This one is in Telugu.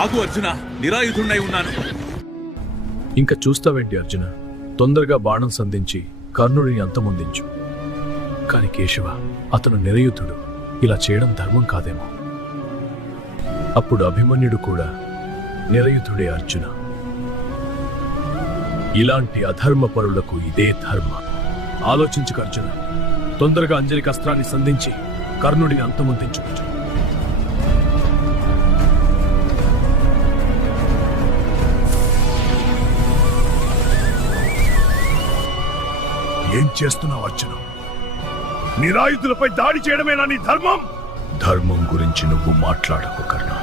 ఆగు అర్జున, నిరాయుధుడై ఉన్నాను. ఇంకా చూస్తావేంటి అర్జున? తొందరగా బాణం సంధించి కర్ణుడిని అంతమొందించు. కాని కేశవ, అతను నిరయుధుడు, ఇలా చేయడం ధర్మం కాదేమో. అప్పుడు అభిమన్యుడు కూడా నిరయుధుడే అర్జున. ఇలాంటి అధర్మపరులకు ఇదే ధర్మ. ఆలోచించుకు అర్జున, తొందరగా అంజలికి అస్త్రాన్ని సంధించి కర్ణుడిని అంతమొందించు. ఏం చేస్తున్నావు అర్జున? నిరాయుధులపై దాడి చేయడమేనా నీ ధర్మం? ధర్మం గురించి నువ్వు మాట్లాడకు కర్ణ.